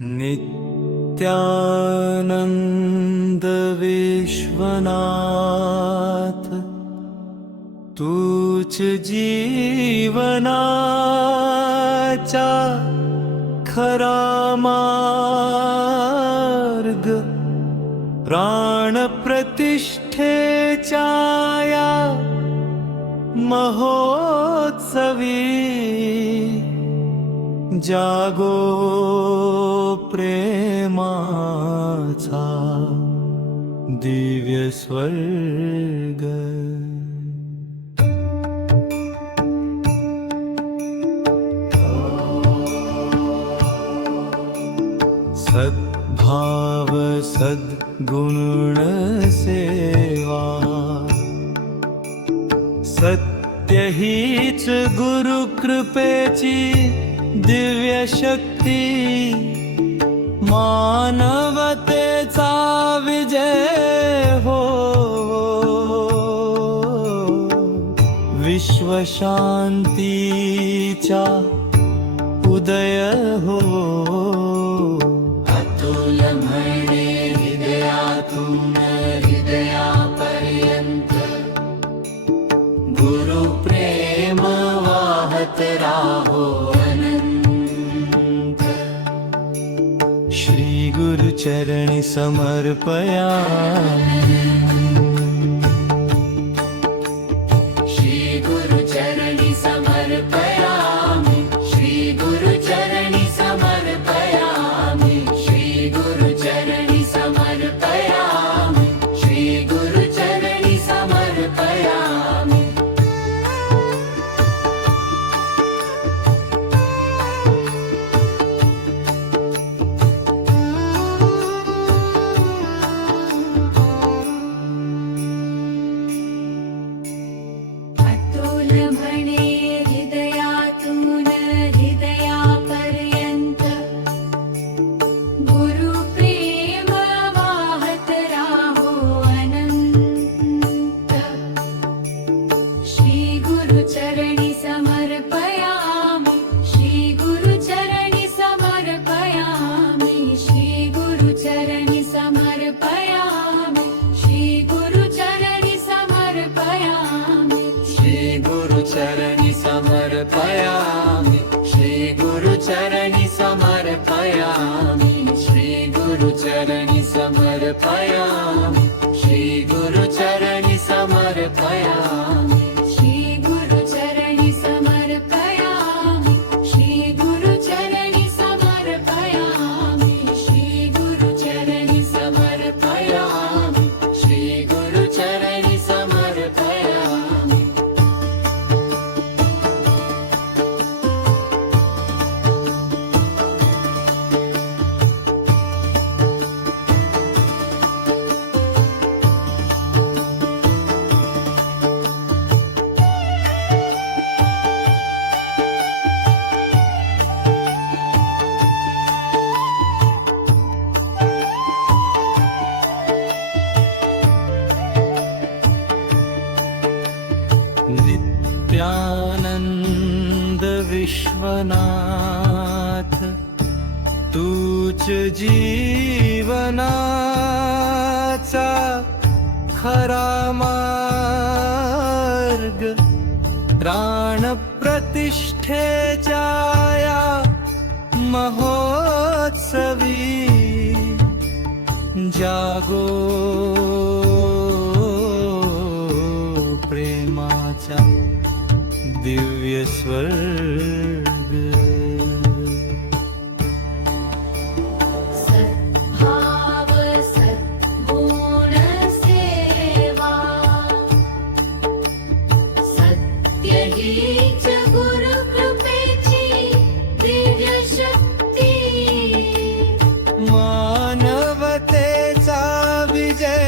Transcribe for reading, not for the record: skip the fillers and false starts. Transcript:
नित्यानंद विश्वनाथ तूच जीवनाचा खरा मार्ग प्राण प्रतिष्ठेच्या या महोत्सवी जागो प्रेमाचा दिव्य स्वर्ग। सद्भाव सद्गुण सेवा सत्य हीच गुरु कृपेची दिव्य शक्ती मानवतेचा विजय हो विश्व शांतीचा उदय हो। अतुल म्हणे हृदयातून हृदयापर्यंत गुरु प्रेम वाहत राहो अनंत। श्री गुरु चरणी समर्पयामि श्री गुरु चरणी समर्पयामि श्री गुरु चरणी समर्पयामि श्री गुरु चरणी समर्पयामि श्री गुरु चरणी समर्पयामि। अतुल म्हणे हृदयातून हृदयापर्यंत गुरु प्रेम वाहत राहो अनंत। श्री गुरु चरणी समर्पयामि श्री गुरु चरणी समर्पयामि श्री गुरु चरणी समर्पयामि श्री गुरु चरणी समर्पयामि श्री गुरु चरणी समर्पयामि श्री गुरु चरणी समर्पयामि श्री गुरु चरणी समर्पयामि श्री गुरु चरणी समर्पयामि श्री गुरु चरणी समर्पयामि श्री गुरु चरणी समर्पयामि श्री गुरु चरणी समर्पयामि श्री गुरु चरणी समर्पयामि। नित्यानंद विश्वनाथ तूच जीवनाचा खरा मार्ग प्राण प्रतिष्ठेच्या या महोत्सवी जागो प्रेमाचा दिव्य स्वर्ग। सद्भाव सद्गुण सेवा सत्य हीच गुरु कृपेची दिव्य शक्ती मानवतेचा विजय